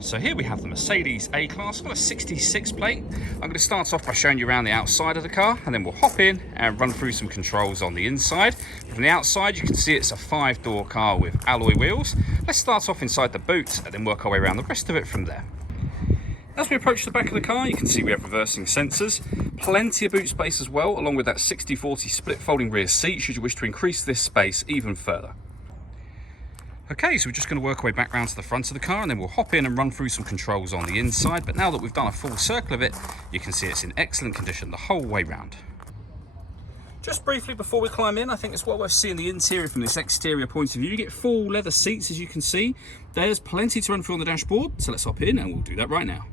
So here we have the Mercedes A-Class, got a 66 plate. I'm going to start off by showing you around the outside of the car, and then we'll hop in and run through some controls on the inside. From the outside you can see it's a 5-door car with alloy wheels. Let's start off inside the boot and then work our way around the rest of it from there. As we approach the back of the car, you can see we have reversing sensors, plenty of boot space as well, along with that 60/40 split folding rear seat should you wish to increase this space even further. Okay, so we're just going to work our way back round to the front of the car and then we'll hop in and run through some controls on the inside. But now that we've done a full circle of it, you can see it's in excellent condition the whole way round. Just briefly before we climb in, I think it's well worth seeing the interior from this exterior point of view. You get full leather seats, as you can see. There's plenty to run through on the dashboard, so let's hop in and we'll do that right now.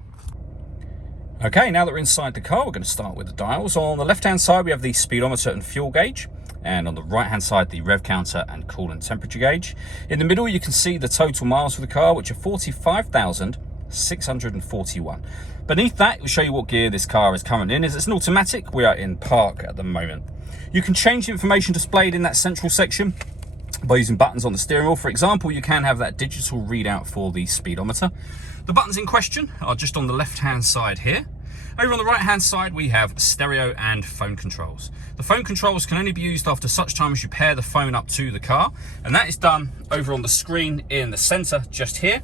Okay, now that we're inside the car, we're going to start with the dials. On the left-hand side, we have the speedometer and fuel gauge. And on the right-hand side, the rev counter and coolant temperature gauge. In the middle, you can see the total miles for the car, which are 45,641. Beneath that, it will show you what gear this car is currently in. As it's an automatic, we are in park at the moment. You can change the information displayed in that central section by using buttons on the steering wheel. For example, you can have that digital readout for the speedometer. The buttons in question are just on the left-hand side here. Over on the right-hand side, we have stereo and phone controls. The phone controls can only be used after such time as you pair the phone up to the car, and that is done over on the screen in the center just here.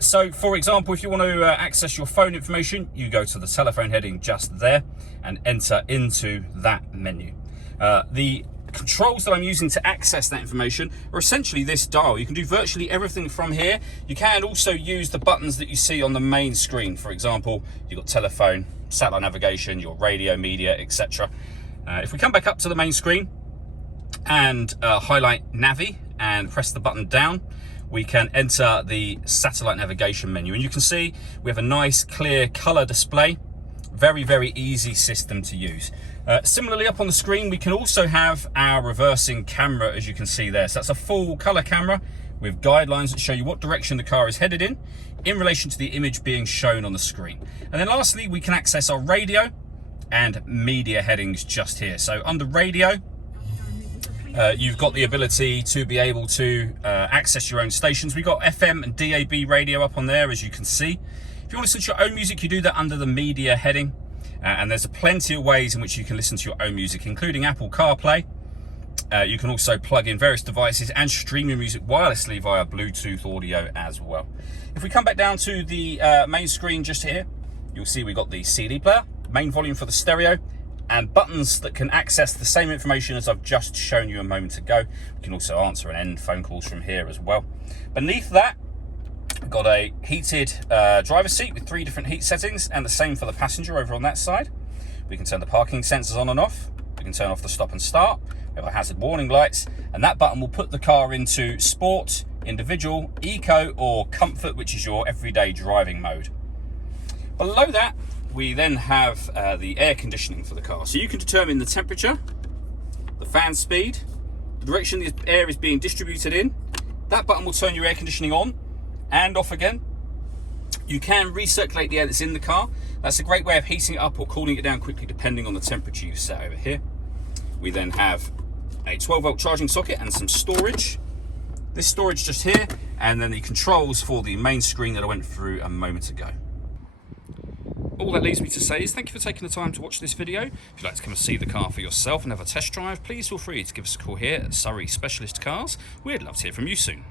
So, for example, if you want to access your phone information, you go to the telephone heading just there and enter into that menu. The controls that I'm using to access that information are essentially this dial. You can do virtually everything from here. You can also use the buttons that you see on the main screen. For example, you've got telephone, satellite navigation, your radio, media, etc. If we come back up to the main screen and highlight Navi and press the button down, we can enter the satellite navigation menu. And you can see we have a nice clear color display. Very, very easy system to use. Similarly, up on the screen, we can also have our reversing camera, as you can see there. So that's a full color camera with guidelines that show you what direction the car is headed in relation to the image being shown on the screen. And then lastly, we can access our radio and media headings just here. So under radio, you've got the ability to be able to access your own stations. We've got FM and DAB radio up on there, as you can see. If you want to listen to your own music, you do that under the media heading. And there's plenty of ways in which you can listen to your own music, including Apple CarPlay. You can also plug in various devices and stream your music wirelessly via Bluetooth audio as well. If we come back down to the main screen just here, you'll see we've got the CD player, main volume for the stereo, and buttons that can access the same information as I've just shown you a moment ago. We can also answer and end phone calls from here as well. Beneath that, we've got a heated driver's seat with 3 different heat settings, and the same for the passenger over on that side. We can turn the parking sensors on and off. We can turn off the stop and start. We have our hazard warning lights, and that button will put the car into sport, individual, eco, or comfort, which is your everyday driving mode. Below that, we then have the air conditioning for the car. So you can determine the temperature, the fan speed, the direction the air is being distributed in. That button will turn your air conditioning on and off again. You can recirculate the air that's in the car. That's a great way of heating it up or cooling it down quickly depending on the temperature you set over here. We then have a 12-volt charging socket and some storage. This storage just here, and then the controls for the main screen that I went through a moment ago. All that leaves me to say is thank you for taking the time to watch this video. If you'd like to come and see the car for yourself and have a test drive, please feel free to give us a call here at Surrey Specialist Cars. We'd love to hear from you soon.